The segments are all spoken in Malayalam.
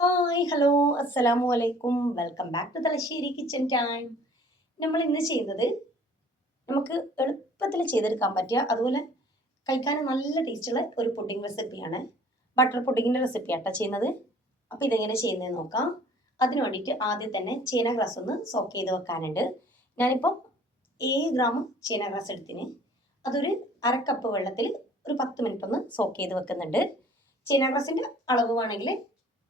ഹായ് ഹലോ അസ്സലാമു അലൈക്കും welcome back to Thalassery kitchen time. നമ്മൾ ഇന്ന് ചെയ്യുന്നത് നമുക്ക് എളുപ്പത്തിൽ ചെയ്തെടുക്കാൻ പറ്റിയ അതുപോലെ കഴിക്കാൻ നല്ല ടേസ്റ്റുള്ള ഒരു പുഡിംഗ് റെസിപ്പിയാണ്. ബട്ടർ പുഡിങ്ങിൻ്റെ റെസിപ്പിയാട്ടോ ചെയ്യുന്നത്. അപ്പോൾ ഇതെങ്ങനെ ചെയ്യുന്നത് നോക്കാം. അതിന് വേണ്ടിയിട്ട് ആദ്യം തന്നെ ചേന ഗ്രാസ് ഒന്ന് സോക്ക് ചെയ്ത് വെക്കാനുണ്ട്. ഞാനിപ്പോൾ 7 ഗ്രാം ചേന ഗ്രാസ് എടുത്തിന് അതൊരു അരക്കപ്പ് വെള്ളത്തിൽ ഒരു 10 മിനിറ്റ് ഒന്ന് സോക്ക് ചെയ്ത് വെക്കുന്നുണ്ട്. ചേന ഗ്രാസിൻ്റെ അളവ് വേണമെങ്കിൽ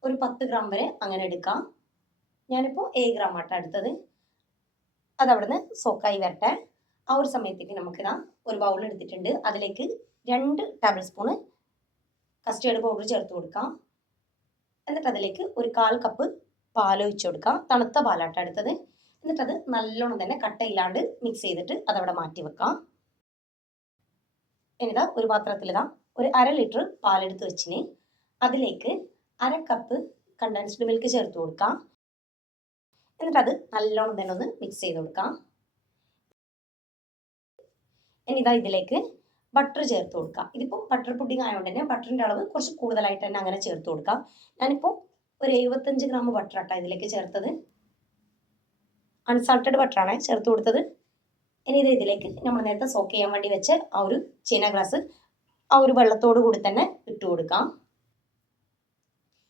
ഒരു 10 ഗ്രാം വരെ അങ്ങനെ എടുക്കാം. ഞാനിപ്പോൾ 7 ഗ്രാം ആട്ടോ എടുത്തത്. അതവിടുന്ന് സോക്കായി വരട്ടെ. ആ ഒരു സമയത്തേക്ക് നമുക്കിതാ ഒരു ബൗൾ എടുത്തിട്ടുണ്ട്. അതിലേക്ക് 2 ടേബിൾ സ്പൂണ് കസ്റ്റേർഡ് പൗഡർ ചേർത്ത് കൊടുക്കാം. എന്നിട്ട് അതിലേക്ക് ഒരു 1/4 കപ്പ് പാൽ ഒഴിച്ച് കൊടുക്കാം. തണുത്ത പാലാട്ടോ എടുത്തത്. എന്നിട്ടത് നല്ലോണം തന്നെ കട്ടയില്ലാണ്ട് മിക്സ് ചെയ്തിട്ട് അതവിടെ മാറ്റി വെക്കാം. ഇനിതാ ഒരു പാത്രത്തിൽ ഒരു 1/2 ലിറ്റർ പാലെടുത്ത് വെച്ചിന് അതിലേക്ക് 1/2 കപ്പ് കണ്ടൻസ്ഡ് മിൽക്ക് ചേർത്ത് കൊടുക്കാം. എന്നിട്ട് അത് നല്ലോണം തന്നെ ഒന്ന് മിക്സ് ചെയ്ത് കൊടുക്കാം. ഇനി ഇതിലേക്ക് ബട്ടർ ചേർത്ത് കൊടുക്കാം. ഇതിപ്പോൾ ബട്ടർ പുഡിംഗ് ആയതുകൊണ്ട് തന്നെ ബട്ടറിൻ്റെ അളവ് കുറച്ച് കൂടുതലായിട്ട് തന്നെ അങ്ങനെ ചേർത്ത് കൊടുക്കാം. ഞാനിപ്പോൾ ഒരു 75 ഗ്രാം ബട്ടർ ആട്ടോ ഇതിലേക്ക് ചേർത്തത്. അൺസാൾട്ടഡ് ബട്ടറാണ് ചേർത്ത് കൊടുത്തത്. ഇനി ഇതിലേക്ക് നമ്മൾ നേരത്തെ സോക്ക് ചെയ്യാൻ വേണ്ടി വെച്ച ആ ഒരു ചേന ഗ്രാസ് ആ ഒരു വെള്ളത്തോട് കൂടി തന്നെ ഇട്ട് കൊടുക്കാം.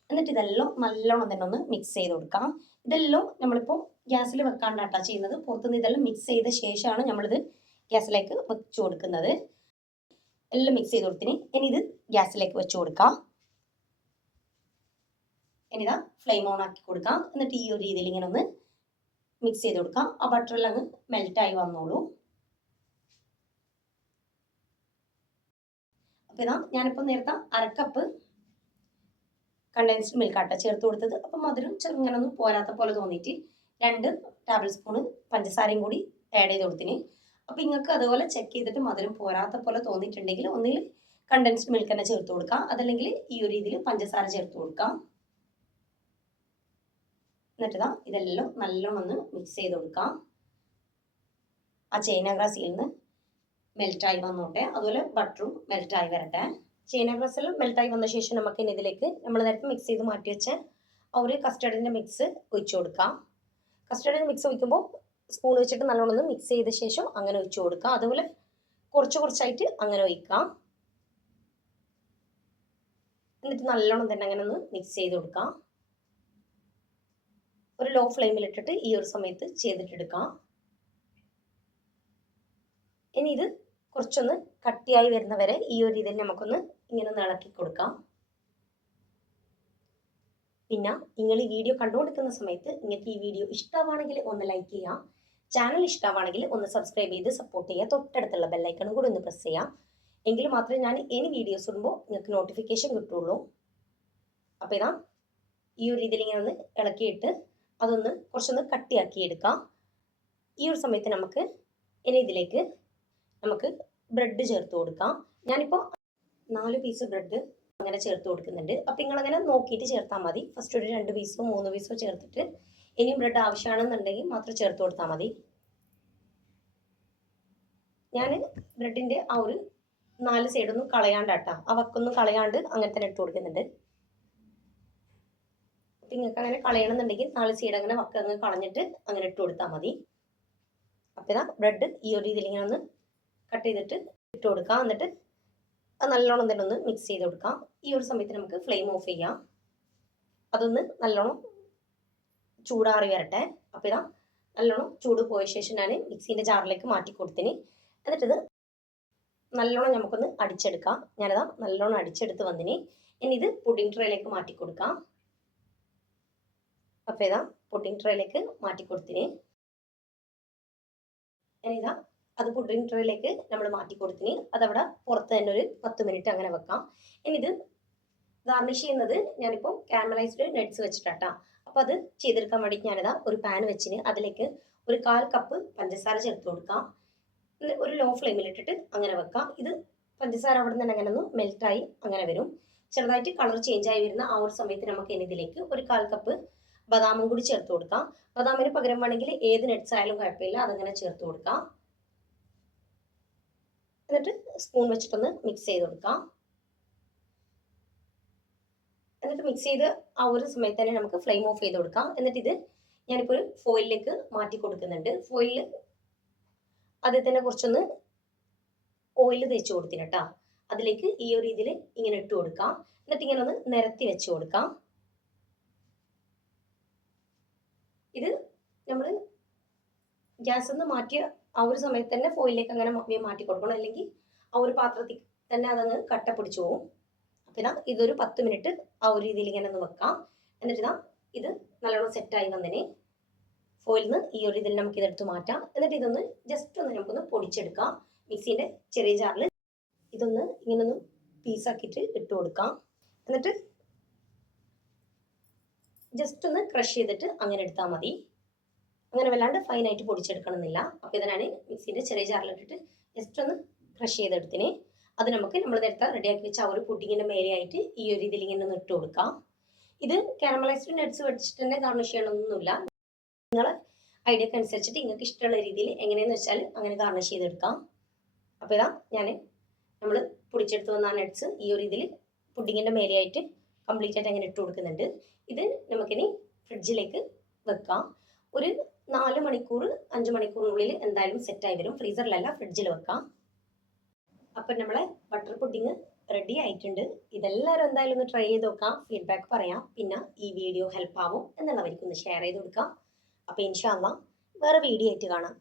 എന്നിട്ട് ഇതെല്ലാം നല്ലോണം തന്നെ ഒന്ന് മിക്സ് ചെയ്ത് കൊടുക്കാം. ഇതെല്ലാം നമ്മളിപ്പോൾ ഗ്യാസിൽ വെക്കാണ്ടാട്ടാ ചെയ്യുന്നത്. പുറത്തുനിന്ന് ഇതെല്ലാം മിക്സ് ചെയ്ത ശേഷമാണ് നമ്മളിത് ഗ്യാസിലേക്ക് വെച്ച് കൊടുക്കുന്നത്. എല്ലാം മിക്സ് ചെയ്ത് കൊടുത്തിന്. ഇനി ഇത് ഗ്യാസിലേക്ക് വെച്ച് കൊടുക്കാം. ഇനിതാ ഫ്ലെയിം ഓൺ ആക്കി കൊടുക്കാം. എന്നിട്ട് ഈ ഒരു രീതിയിൽ ഇങ്ങനെ ഒന്ന് മിക്സ് ചെയ്ത് കൊടുക്കാം. ആ ബട്ടറെല്ലാം അങ്ങ് മെൽറ്റായി വന്നോളൂ. അപ്പോൾ ഇതാ ഞാനിപ്പോൾ നേരത്തെ 1/2 കപ്പ് കണ്ടൻസ്ഡ് മിൽക്കാട്ട ചേർത്ത് കൊടുത്തത്. അപ്പം മധുരം ചെറുങ്ങനൊന്നും പോരാത്ത പോലെ തോന്നിയിട്ട് 2 ടേബിൾ സ്പൂണ് പഞ്ചസാരയും കൂടി ആഡ് ചെയ്ത് കൊടുത്തിന്. അപ്പം നിങ്ങൾക്ക് അതുപോലെ ചെക്ക് ചെയ്തിട്ട് മധുരം പോരാത്ത പോലെ തോന്നിയിട്ടുണ്ടെങ്കിൽ ഒന്നിൽ കണ്ടൻസ്ഡ് മിൽക്ക് തന്നെ ചേർത്ത് കൊടുക്കാം. അതല്ലെങ്കിൽ ഈ ഒരു രീതിയിൽ പഞ്ചസാര ചേർത്ത് കൊടുക്കാം. എന്നിട്ട് ഇതെല്ലാം നല്ലോണം ഒന്ന് മിക്സ് ചെയ്ത് കൊടുക്കാം. ആ ചൈന ഗ്രാസിൽ നിന്ന് മെൽറ്റായി വന്നോട്ടെ. അതുപോലെ ബട്ടറും മെൽറ്റായി വരട്ടെ. ചൈന ഗ്രാസെല്ലാം മെൽറ്റായി വന്ന ശേഷം നമുക്ക് ഇനി ഇതിലേക്ക് നമ്മൾ നേരത്തെ മിക്സ് ചെയ്ത് മാറ്റി വെച്ച ആ ഒരു കസ്റ്റർഡിൻ്റെ മിക്സ് ഒഴിച്ചു കൊടുക്കാം. കസ്റ്റർഡിൻ്റെ മിക്സ് ഒഴിക്കുമ്പോൾ സ്പൂൺ വെച്ചിട്ട് നല്ലോണം ഒന്ന് മിക്സ് ചെയ്ത ശേഷം അങ്ങനെ ഒഴിച്ചു കൊടുക്കാം. അതുപോലെ കുറച്ച് കുറച്ചായിട്ട് അങ്ങനെ ഒഴിക്കാം. എന്നിട്ട് നല്ലോണം തന്നെ അങ്ങനെ ഒന്ന് മിക്സ് ചെയ്ത് കൊടുക്കാം. ഒരു ലോ ഫ്ലെയിമിലിട്ടിട്ട് ഈ ഒരു സമയത്ത് ചെയ്തിട്ടെടുക്കാം. ഇനി ഇത് കുറച്ചൊന്ന് കട്ടിയായി വരുന്നവരെ ഈ ഒരു രീതിയിൽ നമുക്കൊന്ന് ഇങ്ങനെ ഇളക്കി കൊടുക്കാം. പിന്നെ നിങ്ങൾ ഈ വീഡിയോ കണ്ടുകൊണ്ടിരിക്കുന്ന സമയത്ത് നിങ്ങൾക്ക് ഈ വീഡിയോ ഇഷ്ടമാണെങ്കിൽ ഒന്ന് ലൈക്ക് ചെയ്യാം. ചാനൽ ഇഷ്ടമാണെങ്കിൽ ഒന്ന് സബ്സ്ക്രൈബ് ചെയ്ത് സപ്പോർട്ട് ചെയ്യുക. തൊട്ടടുത്തുള്ള ബെല്ലൈക്കണും കൂടി ഒന്ന് പ്രസ് ചെയ്യാം. എങ്കിൽ മാത്രമേ ഞാൻ ഇനി വീഡിയോസ് ഇടുമ്പോൾ നിങ്ങൾക്ക് നോട്ടിഫിക്കേഷൻ കിട്ടുള്ളൂ. അപ്പോൾ ഇതാ ഈ ഒരു രീതിയിൽ ഇങ്ങനെ ഒന്ന് ഇളക്കിയിട്ട് അതൊന്ന് കുറച്ചൊന്ന് കട്ടിയാക്കി എടുക്കാം. ഈ ഒരു സമയത്ത് നമുക്ക് ഇനി ഇതിലേക്ക് നമുക്ക് ബ്രെഡ് ചേർത്ത് കൊടുക്കാം. ഞാനിപ്പോൾ 4 പീസ് ബ്രെഡ് അങ്ങനെ ചേർത്ത് കൊടുക്കുന്നുണ്ട്. അപ്പം നിങ്ങളങ്ങനെ നോക്കിയിട്ട് ചേർത്താൽ മതി. ഫസ്റ്റ് ഒരു 2 പീസോ 3 പീസോ ചേർത്തിട്ട് ഇനിയും ബ്രെഡ് ആവശ്യമാണെന്നുണ്ടെങ്കിൽ മാത്രം ചേർത്ത് കൊടുത്താൽ മതി. ഞാൻ ബ്രെഡിൻ്റെ ആ ഒരു 4 സൈഡൊന്നും കളയാണ്ടാട്ടാ, ആ വക്കൊന്നും കളയാണ്ട് അങ്ങനെ തന്നെ ഇട്ട് കൊടുക്കുന്നുണ്ട്. അപ്പം നിങ്ങൾക്ക് അങ്ങനെ കളയണമെന്നുണ്ടെങ്കിൽ 4 സൈഡ് അങ്ങനെ വക്ക് അങ്ങ് കളഞ്ഞിട്ട് അങ്ങനെ ഇട്ട് കൊടുത്താൽ മതി. അപ്പം ഇതാ ബ്രെഡ് ഈ ഒരു രീതിയിൽ ഇങ്ങനെ ഒന്ന് കട്ട് ചെയ്തിട്ട് ഇട്ട് കൊടുക്കാം. എന്നിട്ട് അത് നല്ലോണം തന്നെ ഒന്ന് മിക്സ് ചെയ്ത് കൊടുക്കാം. ഈ ഒരു സമയത്ത് നമുക്ക് ഫ്ലെയിം ഓഫ് ചെയ്യാം. അതൊന്ന് നല്ലോണം ചൂടാറി വരട്ടെ. അപ്പോൾ ഇതാ നല്ലോണം ചൂട് പോയ ശേഷം ഞാൻ മിക്സീൻ്റെ ജാറിലേക്ക് മാറ്റി കൊടുത്തിന്. എന്നിട്ടിത് നല്ലോണം നമുക്കൊന്ന് അടിച്ചെടുക്കാം. ഞാനിതാ നല്ലോണം അടിച്ചെടുത്ത് വന്നിന്. ഇനി ഇത് പുഡിംഗ് ട്രേയിലേക്ക് മാറ്റി കൊടുക്കാം. അപ്പോൾ ഇതാ പുഡിംഗ് ട്രേയിലേക്ക് മാറ്റി കൊടുത്തിന്. ഇനിതാ അത് പുഡിംഗ് ട്രേയിലേക്ക് നമ്മൾ മാറ്റി കൊടുത്തിന്. അതവിടെ പുറത്ത് തന്നെ ഒരു 10 മിനിറ്റ് അങ്ങനെ വെക്കാം. ഇനി ഇത് ഗാർണിഷ് ചെയ്യുന്നത് ഞാനിപ്പോൾ കാരമലൈസ്ഡ് നട്ട്സ് വെച്ചിട്ടാ. അപ്പോൾ അത് ചെയ്തെടുക്കാൻ വേണ്ടി ഞാനിതാ ഒരു പാൻ വെച്ചിന്. അതിലേക്ക് ഒരു 1/4 കപ്പ് പഞ്ചസാര ചേർത്ത് കൊടുക്കാം. ഒരു ലോ ഫ്ലെയിമിലിട്ടിട്ട് അങ്ങനെ വെക്കാം. ഇത് പഞ്ചസാര അവിടെ നിന്ന് തന്നെ അങ്ങനെ ഒന്ന് മെൽറ്റായി അങ്ങനെ വരും. ചെറുതായിട്ട് കളർ ചേഞ്ച് ആയി വരുന്ന ആ ഒരു സമയത്ത് നമുക്ക് ഇനി ഇതിലേക്ക് ഒരു 1/4 കപ്പ് ബദാമും കൂടി ചേർത്ത് കൊടുക്കാം. ബദാമിന് പകരം വേണമെങ്കിൽ ഏത് നട്ട്സ് ആയാലും കുഴപ്പമില്ല, അതങ്ങനെ ചേർത്ത് കൊടുക്കാം. എന്നിട്ട് സ്പൂൺ വെച്ചിട്ടൊന്ന് മിക്സ് ചെയ്ത് കൊടുക്കാം. എന്നിട്ട് മിക്സ് ചെയ്ത് ആ ഒരു സമയത്ത് തന്നെ നമുക്ക് ഫ്ലെയിം ഓഫ് ചെയ്ത് കൊടുക്കാം. എന്നിട്ട് ഇത് ഞാനിപ്പോൾ ഒരു ഫോയിലിലേക്ക് മാറ്റി കൊടുക്കുന്നുണ്ട്. ഫോയിലിൽ അതിൽ തന്നെ കുറച്ചൊന്ന് ഓയിൽ തേച്ച് കൊടുത്തിന് കേട്ടോ. അതിലേക്ക് ഈ ഒരു രീതിയിൽ ഇങ്ങനെ ഇട്ട് കൊടുക്കാം. എന്നിട്ട് ഇങ്ങനെ ഒന്ന് നിരത്തി വെച്ച് കൊടുക്കാം. ഇത് നമ്മൾ ഗ്യാസിൽ നിന്ന് മാറ്റിയ ആ ഒരു സമയത്ത് തന്നെ ഫോയിലിലേക്ക് അങ്ങനെ മാറ്റി കൊടുക്കണം. അല്ലെങ്കിൽ ആ ഒരു പാത്രത്തിൽ തന്നെ അതങ്ങ് കട്ട പിടിച്ചു പോകും. അപ്പോൾ ഇതാ ഇതൊരു 10 മിനിറ്റ് ആ ഒരു രീതിയിൽ ഇങ്ങനെ ഒന്ന് വെക്കാം. എന്നിട്ട് ഇതാ ഇത് നല്ലോണം സെറ്റായി വന്നതിന് ഫോയിലിൽ നിന്ന് ഈ ഒരു ഇതിൽ നമുക്ക് ഇതെടുത്ത് മാറ്റാം. എന്നിട്ട് ഇതൊന്ന് ജസ്റ്റ് ഒന്ന് നമുക്കൊന്ന് പൊടിച്ചെടുക്കാം. മിക്സീൻ്റെ ചെറിയ ജാറിൽ ഇതൊന്ന് ഇങ്ങനെ ഒന്ന് പീസാക്കിയിട്ട് ഇട്ട് കൊടുക്കാം. എന്നിട്ട് ജസ്റ്റ് ഒന്ന് ക്രഷ് ചെയ്തിട്ട് അങ്ങനെ എടുത്താൽ മതി. അങ്ങനെ വല്ലാണ്ട് ഫൈനായിട്ട് പൊടിച്ചെടുക്കണമെന്നില്ല. അപ്പോൾ ഇതിനാണ് മിക്സീൻ്റെ ചെറിയ ജാറിലിട്ടിട്ട് ജസ്റ്റ് ഒന്ന് ക്രഷ് ചെയ്തെടുത്തിന്. അത് നമുക്ക് നമ്മൾ നേരത്തെ റെഡിയാക്കി വെച്ച ആ ഒരു പുഡിങ്ങിൻ്റെ മേലെയായിട്ട് ഈ ഒരു ഇതിൽ ഇങ്ങനെ ഒന്ന് ഇട്ട് കൊടുക്കാം. ഇത് കാരമലൈസ്ഡ് നട്ട്സ് വെച്ചിട്ട് തന്നെ ഗാർണിഷ് ചെയ്യണമെന്നൊന്നുമില്ല. നിങ്ങളെ ഐഡിയക്ക് അനുസരിച്ചിട്ട് നിങ്ങൾക്ക് ഇഷ്ടമുള്ള രീതിയിൽ എങ്ങനെയെന്ന് വെച്ചാൽ അങ്ങനെ ഗാർണിഷ് ചെയ്തെടുക്കാം. അപ്പോൾ ഇതാ ഞാൻ നമ്മൾ പൊടിച്ചെടുത്ത് വന്ന ആ നട്ട്സ് ഈ ഒരു ഇതിൽ പുഡിങ്ങിൻ്റെ മേലെയായിട്ട് കംപ്ലീറ്റ് ആയിട്ട് അങ്ങനെ ഇട്ട് കൊടുക്കുന്നുണ്ട്. ഇത് നമുക്കിനി ഫ്രിഡ്ജിലേക്ക് വെക്കാം. ഒരു 4 മണിക്കൂർ 5 മണിക്കൂറിനുള്ളിൽ എന്തായാലും സെറ്റായി വരും. ഫ്രീസറിലല്ല, ഫ്രിഡ്ജിൽ വെക്കാം. അപ്പം നമ്മളെ ബട്ടർ പുഡിങ് റെഡി ആയിട്ടുണ്ട്. ഇതെല്ലാവരും എന്തായാലും ഒന്ന് ട്രൈ ചെയ്ത് നോക്കാം, ഫീഡ്ബാക്ക് പറയാം. പിന്നെ ഈ വീഡിയോ ഹെൽപ്പ് ആവും എന്നുള്ളവർക്കൊന്ന് ഷെയർ ചെയ്ത് കൊടുക്കാം. അപ്പോൾ ഇൻഷാ അല്ലാഹ് വേറെ വീഡിയോ ആയിട്ട് കാണാം.